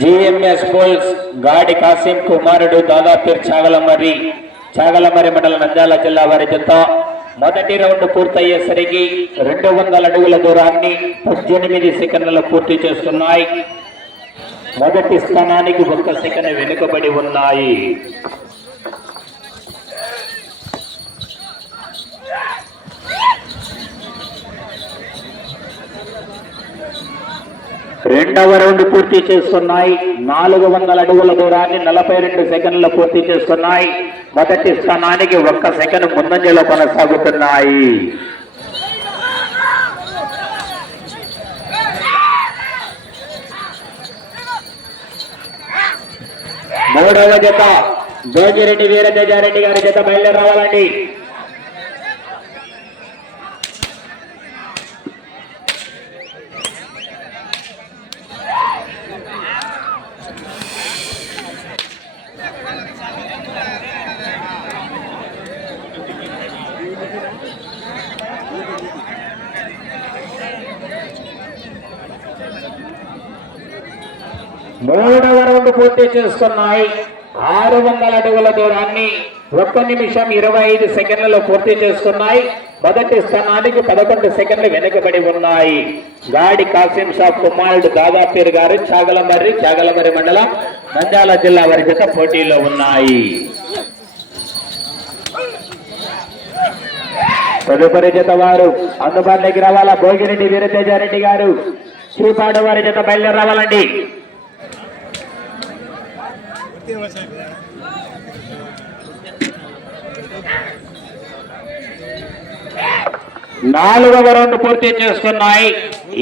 GMS బోల్స్ గాడి కాసిం కుమారుడు దాదాపీర్ చాగలమర్రి చాగలమర్రి మండల నంద్యాల జిల్లా వారి జత మొదటి రౌండ్ పూర్తయ్యేసరికి రెండు వందల అడుగుల దూరాన్ని పద్దెనిమిది సెకండ్లలో పూర్తి చేస్తున్నాయి. మొదటి స్థానానికి ఒక్క సెకండ్ వెనుకబడి ఉన్నాయి. రెండవ రౌండ్ పూర్తి చేస్తున్నాయి. నాలుగు వందల అడుగుల దూరాన్ని నలభై రెండు సెకండ్లు పూర్తి చేస్తున్నాయి. మొదటి స్థానానికి ఒక్క సెకండ్ ముందంజలో కొనసాగుతున్నాయి. మూడవ జత భోజిరెడ్డి వీరతేజారెడ్డి గారి జత బయలుదేరి రావాలండి మూడవ రౌండ్ పూర్తి చేసుకున్నాయి. ఆరు వందల అడుగుల దూరాన్ని ఒక్క నిమిషం ఇరవై ఐదు సెకండ్లలో పూర్తి చేసుకున్నాయి. మొదటి స్థానానికి పదకొండు సెకండ్లు వెనుకబడి ఉన్నాయి. గాడి కాసిం షాప్ కుమారుడు దాదాపీర్ గారు చాగలమర్రి చాగలమర్రి మండలం నంద్యాల జిల్లా వారి జత పోటీలో ఉన్నాయి. తదుపరి జత వారు అందుబాటులోకి రావాలా? భోగిరెడ్డి వీరతేజారెడ్డి గారు. శ్రీపాడు వారి జత బయలుదేరి రావాలండి. నాలుగవ రౌండ్ పూర్తి చేసుకున్నాయి.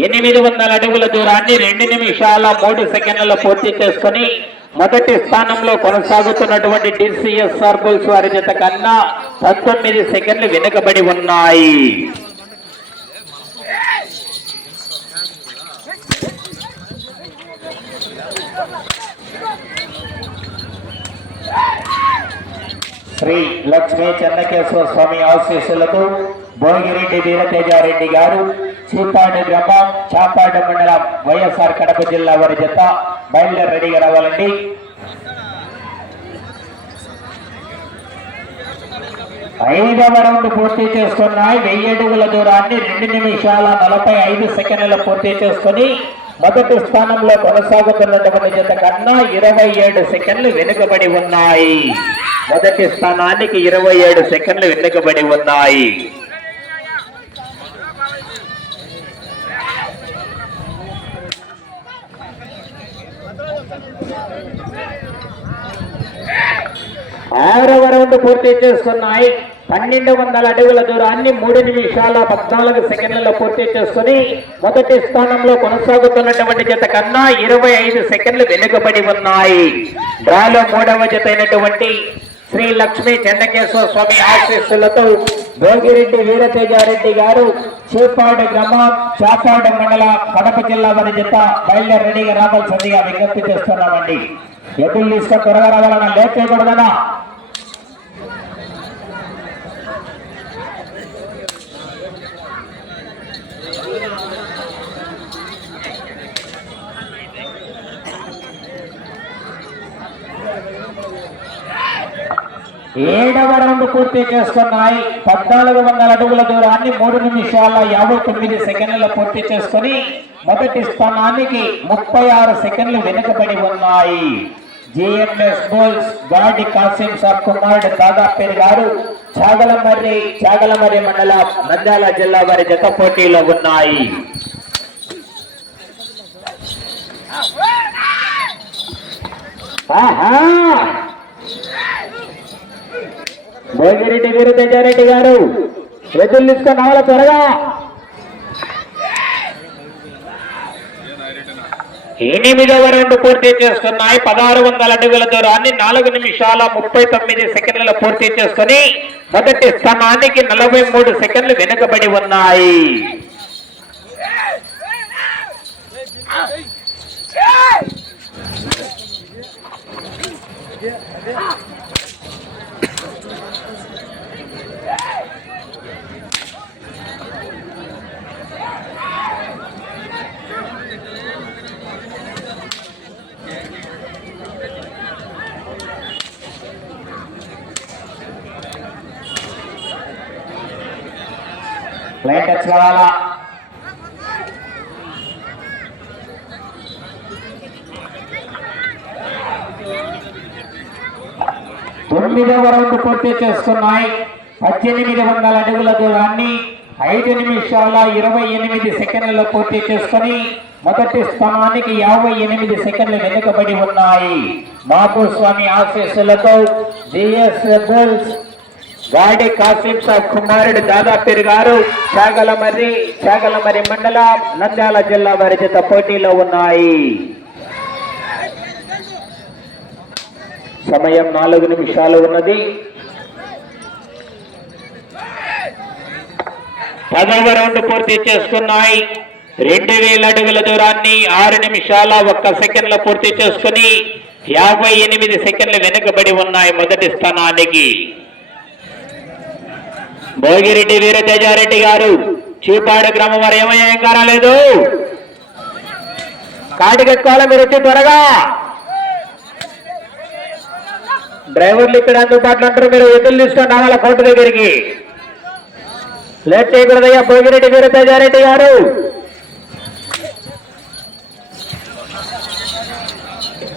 ఎనిమిది వందల అడుగుల దూరాన్ని రెండు నిమిషాల మూడు సెకండ్లలో పూర్తి చేసుకుని మొదటి స్థానంలో కొనసాగుతున్నటువంటి డిసిఎస్ సర్బుల్స్ వారి జత కన్నా పంతొమ్మిది సెకండ్లు వెనుకబడి ఉన్నాయి. శ్రీ లక్ష్మీ చెన్నకేశ్వర స్వామి ఆశీస్సులతో భోగిరెడ్డి వీరతేజారెడ్డి గారు చీపాడు గ్రామం చాపాడు మండలం వైఎస్ఆర్ కడప జిల్లా వారి జత బయలుదేరి రెడీగా రావాలండి ఐదవ రౌండ్ పూర్తి చేస్తున్నాయి వెయ్యి అడుగుల దూరాన్ని రెండు నిమిషాల నలభై ఐదు సెకండ్లు పూర్తి చేసుకుని మొదటి స్థానంలో కొనసాగుతున్నటువంటి జత కన్నా ఇరవై ఏడు సెకండ్లు వెనుకబడి ఉన్నాయి. మొదటి స్థానానికి ఇరవై ఏడు సెకండ్లు వెనుకబడి ఉన్నాయి. ఆరవ రౌండ్ పూర్తి చేస్తున్నాయి. పన్నెండు వందల అడుగుల దూరాన్ని మూడు నిమిషాల పద్నాలుగు సెకండ్లలో పూర్తి చేసుకుని మొదటి స్థానంలో కొనసాగుతున్నటువంటి జత కన్నా ఇరవై ఐదు సెకండ్లు వెనుకబడి ఉన్నాయి. డ్రాలో మూడవ జత అయినటువంటి శ్రీ లక్ష్మీ చెన్నకేశ్వర స్వామి ఆశీస్సులతో భోగిరెడ్డి వీరతేజారెడ్డి గారు చేపాడు గ్రామం చాపాడు మండల కడప జిల్లా వారి జత బయలుదేరి రావాల్సిందిగా విజ్ఞప్తి చేస్తున్నామండి. ఎదురు తీసుకొని త్వరగా రావాలన్నా లేట్ చేయకూడదన్నా. ఏడవ రౌండ్ పూర్తి చేసుకున్నాయి. పద్నాలుగు వందల అడుగుల దూరాన్ని మూడు నిమిషాల యాభై తొమ్మిది సెకండ్ల పూర్తి చేసుకుని మొదటి స్థానానికి ముప్పై ఆరు సెకండ్లు వెనుకబడి ఉన్నాయి. జిఎంఎస్ బోల్స్ గాడి కాసిం సార్ కుమారుడు దాదాపేరు గారు చాగలమర్రి చాగలమర్రి మండలం నంద్యాల జిల్లా వారి జత పోటీలో ఉన్నాయి. ఆహా! భోగిరెడ్డి వీరతేజారెడ్డి గారు. ఎదురు తీసుకొని రావాలి త్వరగా. ఎనిమిదవ రెండు పూర్తి చేస్తున్నాయి. పదహారు వందల అడుగుల దూరాన్ని నాలుగు నిమిషాల ముప్పై తొమ్మిది సెకండ్లలో పూర్తి చేసుకుని మొదటి స్థానానికి నలభై మూడు సెకండ్లు వెనుకబడి ఉన్నాయి. లైట్ టచ్ కావాలా? తొమ్మిదవ రౌండ్ పూర్తి చేస్తున్నాయి. పద్దెనిమిది వందల అడుగుల దూరాన్ని ఐదు నిమిషాల ఇరవై ఎనిమిది సెకండ్లలో పూర్తి చేసుకొని మొదటి స్థానానికి యాభై ఎనిమిది సెకండ్లు వెనుకబడి ఉన్నాయి. బాబు స్వామి ఆశీస్సులతో జిఎస్ బుల్స్ గాడి కాసిం సాబ్ కుమారుడు దాదాపీర్ గారు చాగలమర్రి చాగలమర్రి మండలం నంద్యాల జిల్లా వారి చేత పోటీలో ఉన్నాయి. సమయం నాలుగు నిమిషాలు ఉన్నది. పదవ రౌండ్ పూర్తి చేసుకున్నాయి. రెండు వేల అడుగుల దూరాన్ని ఆరు నిమిషాల ఒక్క సెకండ్ల పూర్తి చేసుకుని యాభై ఎనిమిది సెకండ్లు వెనుకబడి ఉన్నాయి మొదటి స్థానానికి. భోగిరెడ్డి వీరతేజారెడ్డి గారు చీపాడు గ్రామం వారు ఏమయ్యా? ఏం కారాలేదు కాటికెక్కాలి మీరు వచ్చి త్వరగా. డ్రైవర్లు ఇక్కడ అందుబాటులో ఉంటారు. మీరు ఎదురు తీసుకొని రావాలి కోర్టు దగ్గరికి? లేట్ చేయకూడదయ్యా. భోగిరెడ్డి వీరతేజారెడ్డి గారు.